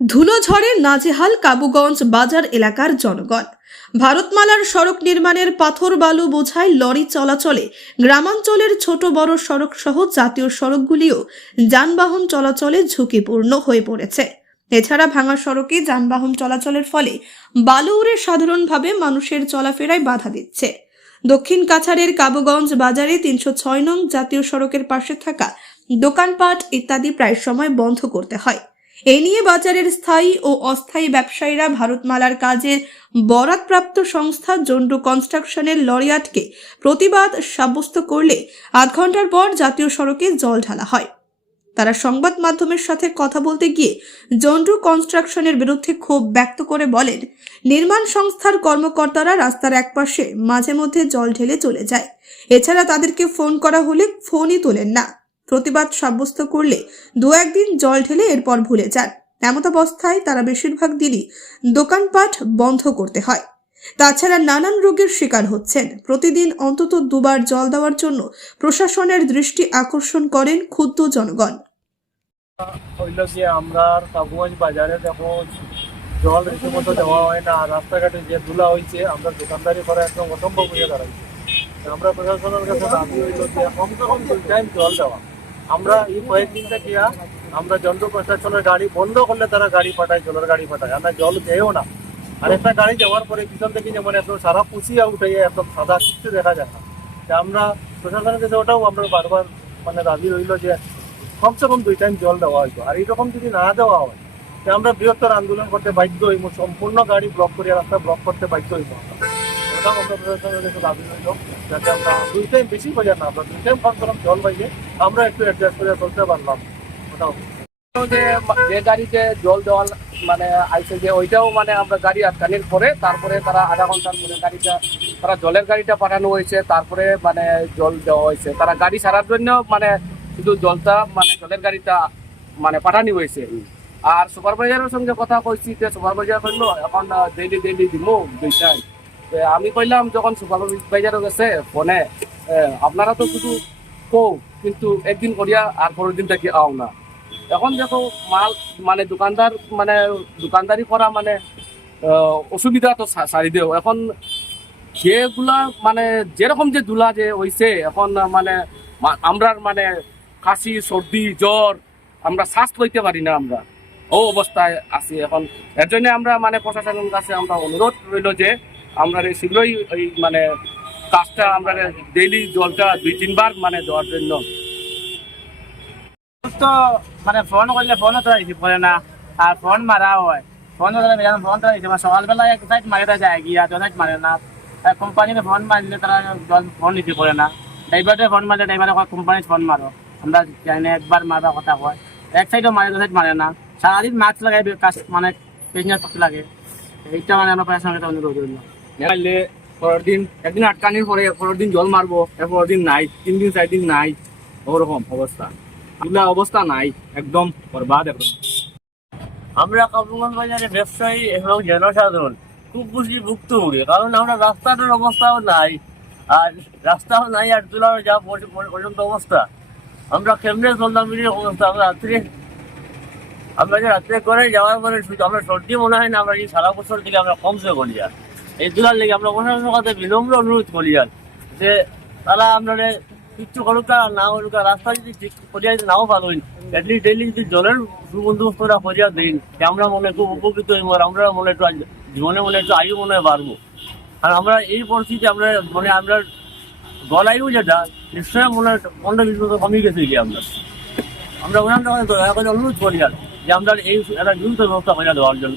ধুলো ঝড়ে নাজেহাল কাবুগঞ্জ বাজার এলাকার জনগণ। ভারতমালার সড়ক নির্মাণের পাথর বালু বোঝায় লরি চলাচলে। গ্রামাঞ্চলের ছোট বড় সড়ক সহ জাতীয় সড়কগুলিও যানবাহন চলাচলে ঝুঁকিপূর্ণ হয়ে পড়েছে। এছাড়া ভাঙা সড়কে যানবাহন চলাচলের ফলে বালু উড়ে সাধারণভাবে মানুষের চলাফেরায় বাধা দিচ্ছে। দক্ষিণ কাছাড়ের কাবুগঞ্জ বাজারে তিনশো ছয় নং জাতীয় সড়কের পাশে থাকা দোকানপাট ইত্যাদি প্রায় সময় বন্ধ করতে হয়। এ নিয়ে বাজারের স্থায়ী ও অস্থায়ী ব্যবসায়ীরা ভারতমালার কাজের বরাদপ্রাপ্ত সংস্থা জন্ডু কনস্ট্রাকশনের লরি আটকে প্রতিবাদ সাব্যস্ত করলে আধ ঘণ্টার পর জাতীয় সড়কে জল ঢালা হয়। তারা সংবাদ মাধ্যমের সাথে কথা বলতে গিয়ে জন্ডু কনস্ট্রাকশনের বিরুদ্ধে ক্ষোভ ব্যক্ত করে বলেন, নির্মাণ সংস্থার কর্মকর্তারা রাস্তার একপাশে মাঝে মধ্যে জল ঢেলে চলে যায়। এছাড়া তাদেরকে ফোন করা হলে ফোনই তোলেন না। প্রতিবাদ সাব্যস্ত করলে দু একদিন জল ঢেলে এরপর ভুলে যান। এমত অবস্থায় তারা বেশিরভাগ দিনই দোকানপাট বন্ধ করতে হয়। তাছাড়া নানান রোগের শিকার হচ্ছেন। প্রতিদিন অন্তত দুবার জল দেওয়ার জন্য প্রশাসনের দৃষ্টি আকর্ষণ করেন ক্ষুদ্র জনগণ। হইল কি আমরা কাবুগঞ্জ বাজারে দেখো জল রীতিমতো দেওয়া হয় না রাস্তাঘাটে যে ধুলা হয়েছে আমরা দোকানদারি করা একদম অসম্ভব হয়ে দাঁড়াইছে। আমরা প্রশাসনের কাছে দাবি হইল যে কমসে কম টাইম জল দেওয়া। আমরা এই কয়েকদিন থেকে আমরা যন্ত্র প্রশাসনের গাড়ি বন্ধ করলে তারা গাড়ি পাঠায়, জলের গাড়ি পাঠায়। আমরা জল দেও না। আর একটা গাড়ি যাওয়ার পরে পিছন থেকে যেমন একদম সারা পুষিয়া উঠে যায় সাদা কিছু দেখা যায় না। আমরা প্রশাসনের কাছে ওটাও আমরা বারবার মানে দাবি রইল যে কমসে কম দুই টাইম জল দেওয়া হইতো। আর এইরকম যদি না দেওয়া হয় আমরা বৃহত্তর আন্দোলন করতে বাধ্য হইব। সম্পূর্ণ গাড়ি ব্লক করে রাস্তা ব্লক করতে বাধ্য হইব। দুই টাইম বেশি বাজার না আমরা টাইম কম জল পাইলে আমরা একটু অ্যাডজাস্ট করে চলতে পারলাম ওটাও যে যে গাড়িতে জল দেওয়া মানে আইছে যে ওইটাও মানে আমরা গাড়ি আটকানির পরে তারপরে তারা আধা ঘণ্টার পরে গাড়িটা তারা জলের গাড়িটা পাঠানো হয়েছে তারপরে মানে জল দেওয়া হয়েছে তারা গাড়ি সারার জন্য মানে শুধু জলটা মানে জলের গাড়িটা মানে পাঠানি হয়েছে আর সুপারভাইজারের সঙ্গে কথা কইছি যে সুপারভাইজার কইলো এখন ডেইলি ডেইলি দিব দুইটাই। আমি কইলাম যখন সুপারভাইজারও গেছে ফোনে আপনারা তো শুধু কও, কিন্তু একদিন করিয়া আর পরের দিন থেকে আও না? এখন দেখো মাল মানে দোকানদার মানে দোকানদারি করা মানে অসুবিধা তো সারি দেও এখন যেগুলা মানে যেরকম যে দুলা যে হইছে, এখন মানে আমরার মানে কাশি সর্দি, জ্বর, আমরা শ্বাস লইতে পারি না আমরা। ও অবস্থায় আছি এখন। এর জন্য আমরা মানে প্রশাসনের কাছে আমরা অনুরোধ রইল যে আমরা শীঘ্রই এই মানে কাজটা আমরা ডেইলি জলটা দুই তিনবার মানে দেওয়ার জন্য। তো মানে ফোন করলে ফোনও তো রিসিভ না, আর ফোন মারা হয়। ফোন ধরে ফোন সকালবেলা এক সাইড যায় গিয়া সাইড মারে না। কোম্পানিতে ফোন মারলে তারা জল ফোন রিসিভ করে না। ড্রাইভারে ফোন মারলে ড্রাইভারে কোম্পানির ফোন মারো। আমরা জানি একবার মারা কথা হয়। এক সাইডও মারে দু সাইড মারে না। সারাদিন মাস্ক লাগাই, কাজ মানে বিজনেস করতে লাগে। এইটা মানে আমরা অনুরোধ রইল। পরের দিন, একদিন আটকানির পরে পরের দিন জল মারবো এরপরের দিন নাই, তিন দিন, চার দিন নাই। ওরকম অবস্থা। এগুলা অবস্থা নাই, একদম বরবাদ একদম আমরা কাবুগঞ্জ বাজারে ব্যবসায়ী এবং জনসাধারণ, খুব ভুক্তভোগী, কারণ আমরা রাস্তাটার অবস্থাও নাই, আর রাস্তাও নাই, আর তোলার যা পর্য- পর্য- পর্যন্ত অবস্থা। আমরা কেমনে চলতাম অবস্থা? আমরা রাত্রে, আমরা যে রাত্রে করে যাওয়ার পরে আমরা সর্দি মনে হয় না, আমরা সারা বছর থেকে আমরা কমসে করি আর এই তোলার লেগে আমরা প্রশাসনের কাছে বিনম্র অনুরোধ করি আর। যে তারা আমরা কিচ্ছু করুক আর না করুক রাস্তা যদি ঠিক করিয়া নাও পাবেন এটলিস্ট ডেইলি যদি জলের সুবন্দোবস্তটা করিয়া দিন আমরা মনে খুব উপকৃত হইব আর আমরা মনে একটু জীবনে মনে একটু আয়ু মনে বাড়বো। আর আমরা এই পরিস্থিতি আমরা মানে আমরা গলায়ও যেটা নিশ্চয় মনে পনেরো বিশ বছর কমে গেছে কি আমরা। আমরা ওনার করে অনুরোধ করি আর, যে আমরা এই একটা দ্রুত ব্যবস্থা করে দেওয়ার জন্য